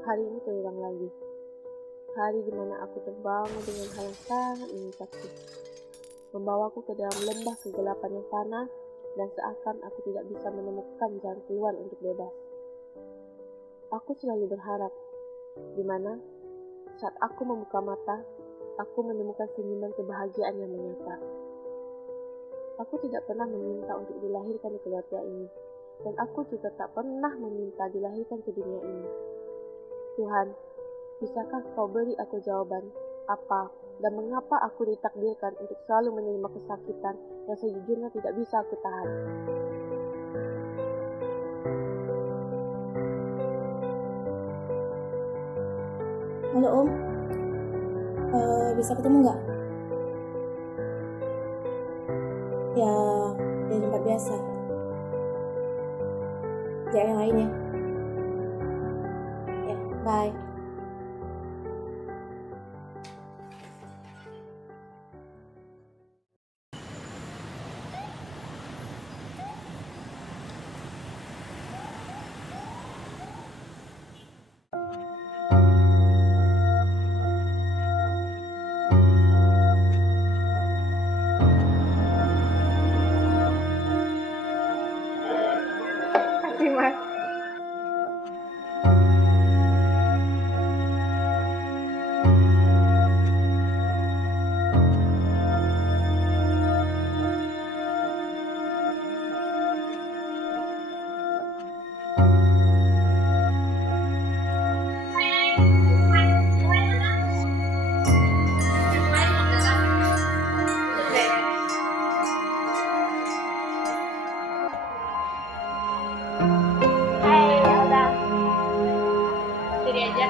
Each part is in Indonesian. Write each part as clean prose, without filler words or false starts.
Hari ini terulang lagi. Hari di mana aku terbangun dengan hal yang sangat menyikatku, membawaku ke dalam lembah kegelapan yang fana dan seakan aku tidak bisa menemukan jalan keluar untuk bebas. Aku selalu berharap, di mana saat aku membuka mata, aku menemukan senyuman kebahagiaan yang menyapa. Aku tidak pernah meminta untuk dilahirkan di keluarga ini, dan aku juga tak pernah meminta dilahirkan ke dunia ini. Tuhan, bisakah Kau beri aku jawaban apa dan mengapa aku ditakdirkan untuk selalu menerima kesakitan yang sejujurnya tidak bisa aku tahan? Halo Om, bisa ketemu nggak? Ya, di tempat biasa. Jangan yang lain ya. Ya, bye. Terima kasih, Mas. Hai, udah. Jadi aja.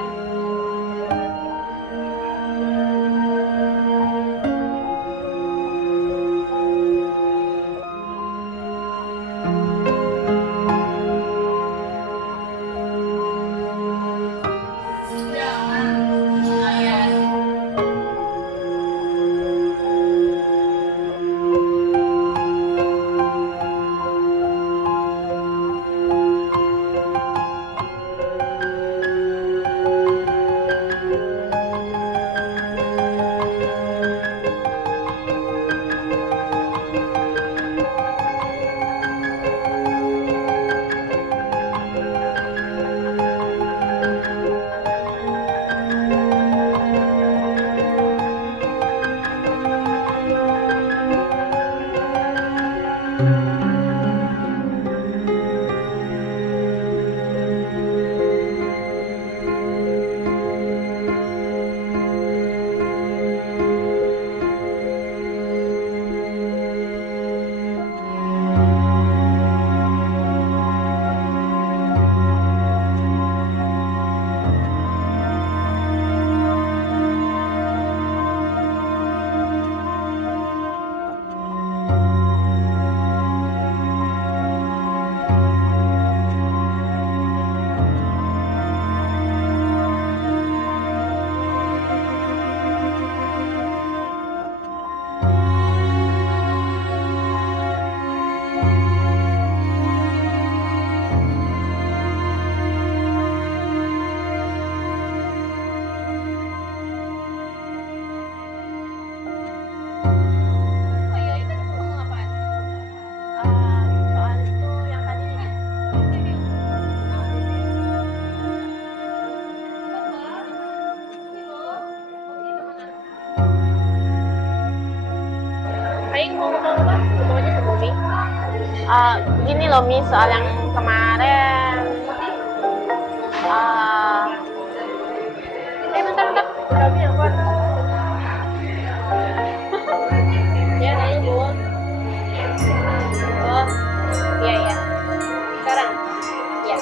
Aing mau ngomong apa? Ngomong aja sama Mi. Gini loh Mi, soal yang kemarin. Bentar. Kami apa? Ya, nanya dulu. Oh, iya. Sekarang? Iya.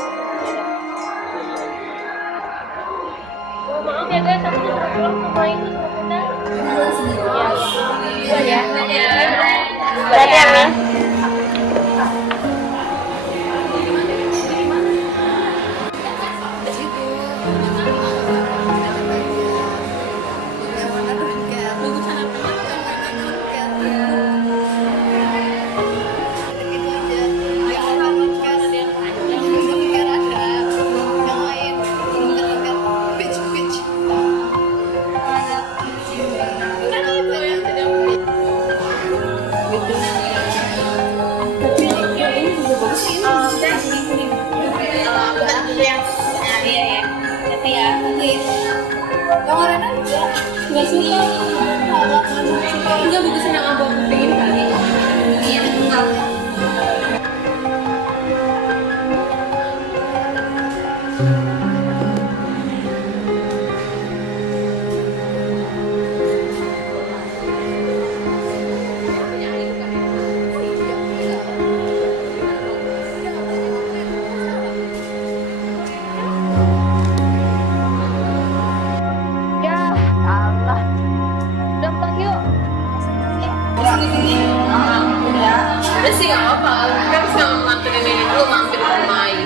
Oh, maaf ya guys, aku disuruh pulang sama itu sama Bunda. Iya. Berarti ya, Mi. Enggak bagus yang aku pengen kali. Iya, enggak. Ya, Allah. Udah pulang yuk. Udah sih nggak apa-apa. Kan sama nganterin ini dulu mampir ke Mai.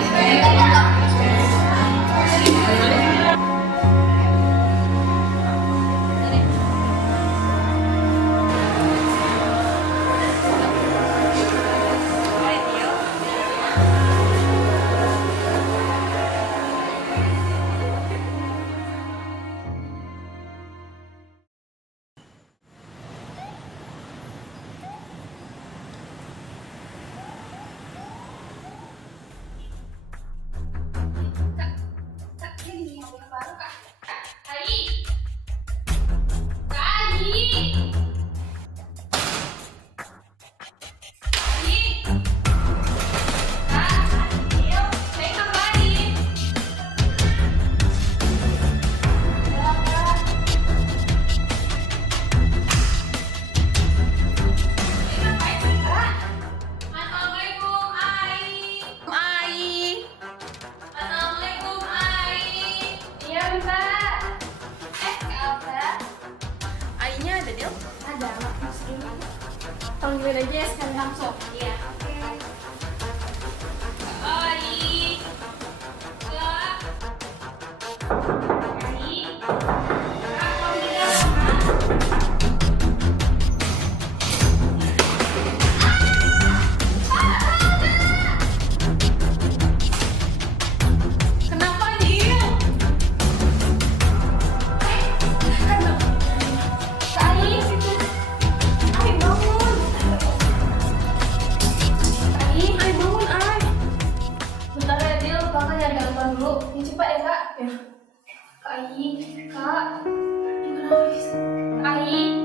Panggilin aja ya sekali langsung. Iya. Kenapa Dil? Bentar ya Dil, kakak nyari gangguan dulu. Ya cepat ya kak. Ya. Kak Ai, kak. Gimana guys? Kak Ai.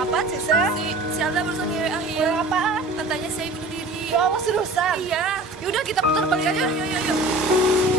Apaan sih, Sa? Si Alda barusan ngirim akhir. Apaan? Katanya saya bunuh diri. Ya Allah, seriusan? Iya. Yaudah, kita putar balik aja. Yuk.